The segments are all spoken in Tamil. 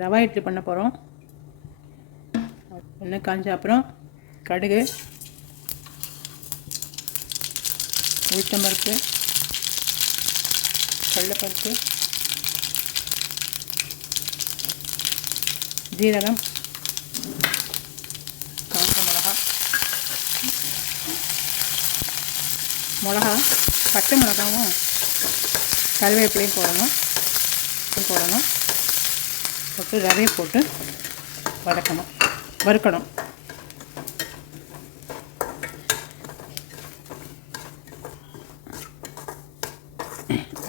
ரவா இட்லி பண்ண போகிறோம். எண்ணெய் காஞ்ச அப்புறம் கடுகு, உளுத்தம்பருப்பு, கடலைப்பருப்பு, ஜீரகம், காஞ்ச மிளகா, பச்சை மிளகாவும் கருவேப்பிலையும் போடணும். போட்டு ரவையை போட்டு வறுக்கணும்.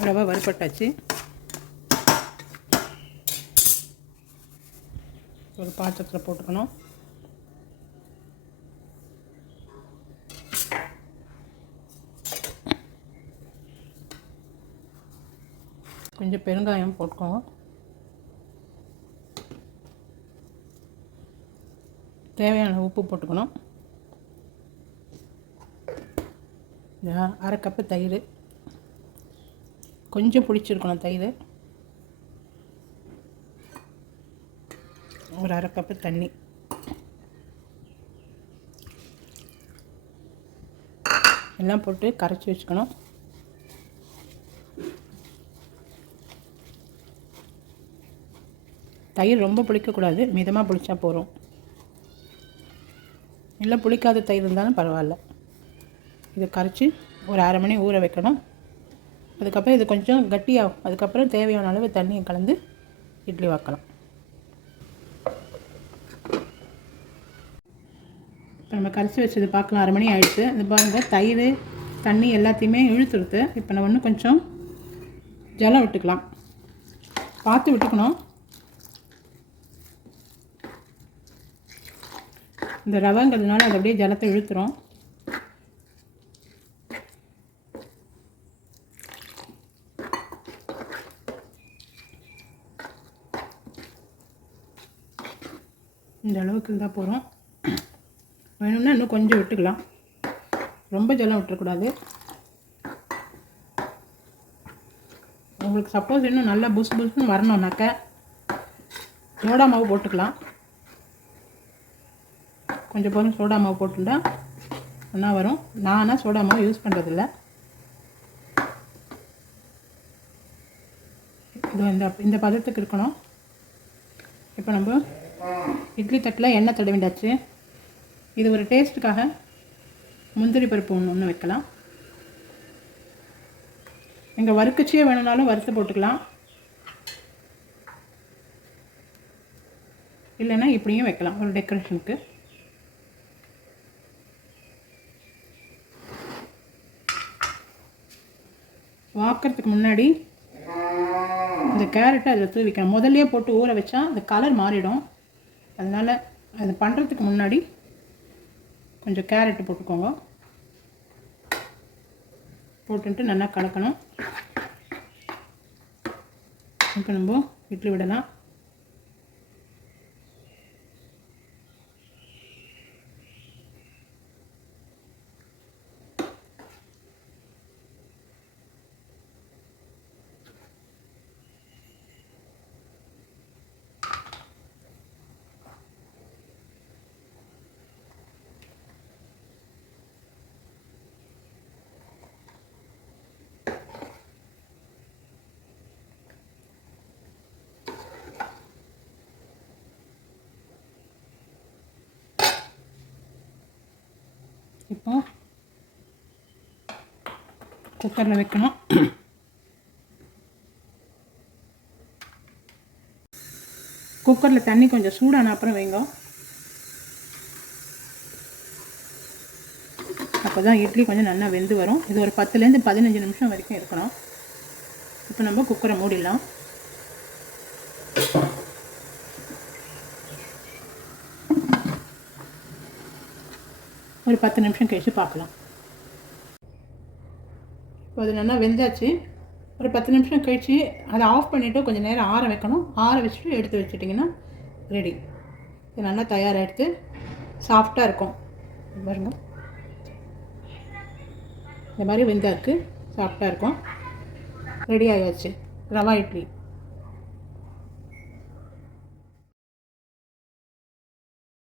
ரவை வறுப்பட்டாச்சு. ஒரு பாத்திரத்தில் போட்டுக்கணும். கொஞ்சம் பெருங்காயம் போட்டுக்கோங்க. தேவையான உப்பு போட்டுக்கணும். அரை கப்பு தயிர், கொஞ்சம் பிடிச்சிருக்கணும் தயிர். ஒரு அரை கப்பு தண்ணி. எல்லாம் போட்டு கரைச்சி வச்சுக்கணும். தயிர் ரொம்ப புளிக்கக்கூடாது, மிதமாக புளிச்சா போகிறோம். இல்லை புளிக்காத தயிர் இருந்தாலும் பரவாயில்ல. இதை கரைச்சி ஒரு அரை மணி ஊற வைக்கணும். அதுக்கப்புறம் இது கொஞ்சம் கட்டியாகும். அதுக்கப்புறம் தேவையான அளவு தண்ணியை கலந்து இட்லி வாக்கலாம். இப்போ நம்ம கரைச்சி வச்சது பார்க்கலாம். அரை மணி ஆகிடுச்சு. இது பாருங்கள், தயிர் தண்ணி எல்லாத்தையுமே இழுத்துடுத்து. இப்போ நம்ம இன்னும் கொஞ்சம் ஜலம் விட்டுக்கலாம். பார்த்து விட்டுக்கணும். இந்த ரவைங்கிறதுனால அது அப்படியே ஜலத்தை இழுத்துரும். இந்த அளவுக்கு இருந்தால் போகிறோம். வேணும்னா இன்னும் கொஞ்சம் விட்டுக்கலாம். ரொம்ப ஜலம் விட்டுறக்கூடாது. உங்களுக்கு சப்போஸ் இன்னும் நல்லா புஸ்னு வரணும்னாக்க சோடா மாவு போட்டுக்கலாம். கொஞ்சம் போதும் சோடா மாவு போட்டுட்டா ஒன்றா வரும். நான் சோடா மாவு யூஸ் பண்ணுறதில்ல. இது இந்த பதத்துக்கு இருக்கணும். இப்போ நம்ம இட்லி தட்டில் எண்ணெய் தடவிண்டாச்சு. இது ஒரு டேஸ்ட்டுக்காக முந்திரி பருப்பு ஒன்று வைக்கலாம். இங்கே வறுக்கச்சியே வேணும்னாலும் வறுத்து போட்டுக்கலாம். இல்லைன்னா இப்படியும் வைக்கலாம் ஒரு டெக்கரேஷனுக்கு. வாக்கிறதுக்கு முன்னாடி இந்த கேரட்டை அதில் தூவிக்கணும். முதல்லையே போட்டு ஊற வச்சா அந்த கலர் மாறிடும். அதனால் அது பண்ணுறதுக்கு முன்னாடி கொஞ்சம் கேரட்டு போட்டுக்கோங்க. போட்டுட்டு நல்லா கலக்கணும். இப்போ நம்ம இட்லி விடலாம். இப்போ குக்கரில் வைக்கணும். குக்கரில் தண்ணி கொஞ்சம் சூடான அப்புறம் வைங்க. அப்போ தான் இட்லி கொஞ்சம் நல்லா வெந்து வரும். இது ஒரு 10லேருந்து 15 நிமிஷம் வரைக்கும் இருக்கணும். இப்போ நம்ம குக்கரை மூடிடலாம். ஒரு 10 நிமிஷம் கழிச்சு பார்க்கலாம். இப்போ அது நல்லா வெந்தாச்சு. ஒரு 10 நிமிஷம் கழிச்சு அதை ஆஃப் பண்ணிவிட்டு கொஞ்சம் நேரம் ஆற வைக்கணும். ஆற வச்சுட்டு எடுத்து வச்சுட்டிங்கன்னா ரெடி. இது நல்லா தயாராகிடுது. சாஃப்டாக இருக்கும் பாருங்க. இந்த மாதிரி வெந்தாக்கு சாஃப்டாக இருக்கும். ரெடி ஆகியாச்சு ரவா இட்லி.